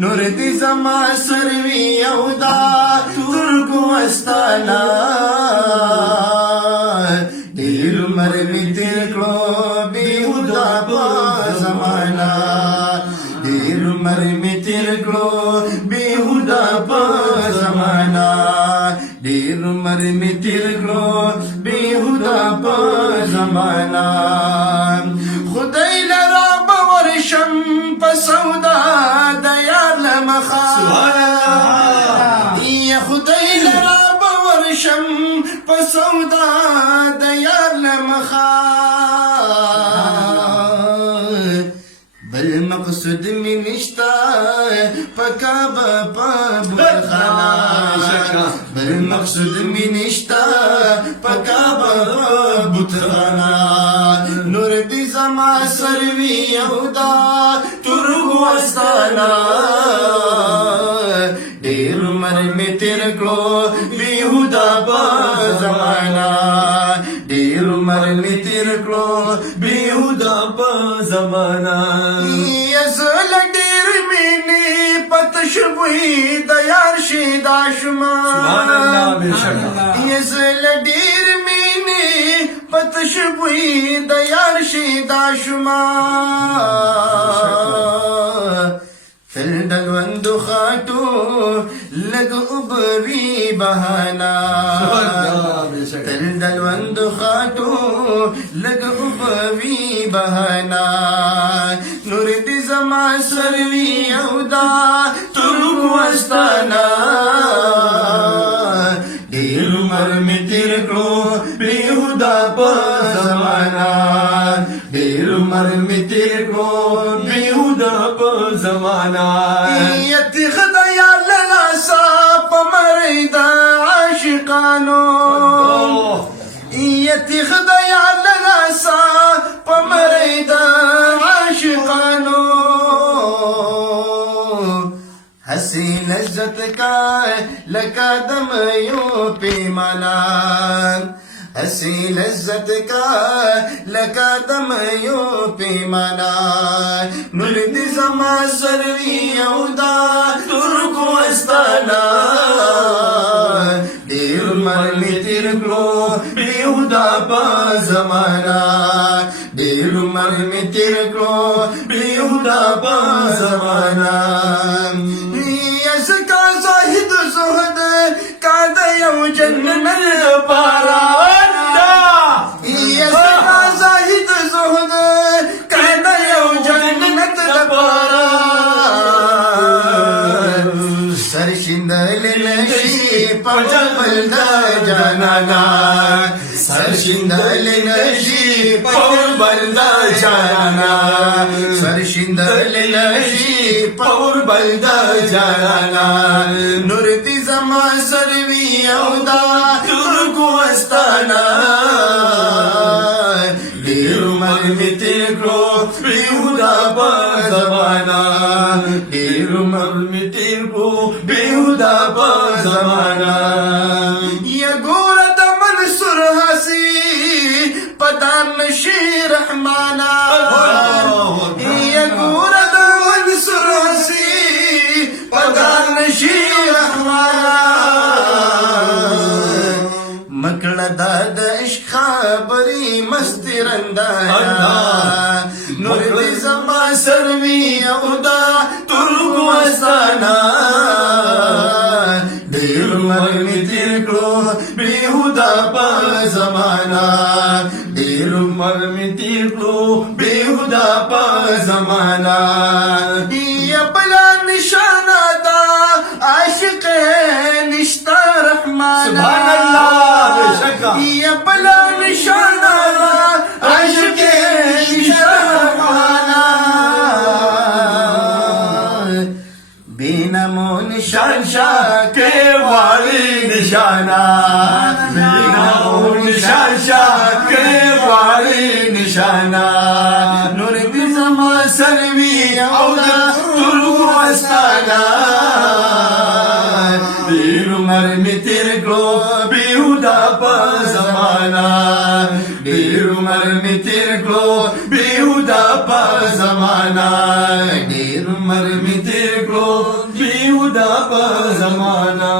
نور دې زما سروي او دا ترګو استانا ډېر عمر مې تېر کړو بېهوده په زمانه ډېر عمر مې تېر کړو بېهوده په زمانه ډېر عمر مې تېر کړو بېهوده په زمانه خدای لرا به ورشم په سودا د یار له مخه یا خدای لرا به ورشم په سودا د یار له مخه بل مقصد می نشتا پکابه په بوتخانه بل مقصد می نشتا پکابه په بوتخانه نور دې زما سروي او دا ترګو استانا ډېر عمر مې تېر کړو بېهوده په زمانه ډېر عمر مې تېر کړو بېهوده په زمانه زه له ډېر مینې په تش بوی د یار شیدا شومه زه له ډېر مینې په تش بوی د یار شیدا شومه تل د ژوندو خاټو لږ اوبه وي بهانه تل د ژوندو خاټو لږ اوبه وي بهانه نور دې زما سروي او دا ترګو استانا ډېر عمر مې تېر کړو بېهوده په زمانه ډېر عمر مې تېر کړو بېهوده په زمانه یتي خدایا له لاسه په مرۍ د عاشقانو یتي خدایا له لاسه په مرۍ د عاشقانو हसी लज्जत का लकादम यो पैमाना हसी लज्जत का लकादम यो पैमाना मुर्द जमा सरवी औदा तुर्को अस्ताना ढेर उमर में तेर करो बेहुदा पा जमाना ढेर उमर में तेर करो बेहुदा पा जमाना यसका जाहिद zuhd का दयौ जन्नत पारा यसका जाहिद zuhd का दयौ जन्नत पारा सरशिंदल नशी पजल दा जनाना सरशिंदल नशी पौर दा जनाना सरशिंदल नशी पौर बलदा जनाना नूर दी जमा सरवी औदा तुर्को अस्ताना ढेर उमर में तेर करो बेहुदा पा जमाना ढेर उमर में तेर को बेहुदा पा जमाना ये गोरा द मंसूर हसी पता नशी रहमाना ये गोरा द मंसूर हसी पता नशी रहमाना मकड़ा दाद इश्क खबरी मस्ती रंदाया नूर दी जमा सरवी औदा तुर्को अस्ताना ढेर उमर में तेर करो बेहुदा पा जमाना ढेर उमर में तेर करो बेहुदा पा जमाना ये बला निशाना था आशिक निश्ता रहमाना सुभान अल्लाह ये बला निशाना था आशिक निश्ता रहमाना बेनमो निशान शाह के वाली निशाना बेनमो निशान शाह के वाली निशाना नूर दी जमा सरवी औदा तुर्को अस्ताना ढेर उमर में तेरे को बेहुदा पा जमाना ढेर उमर में तेरे को बेहुदा पा जमाना ढेर उमर में तेरे को بیهودا په زمانہ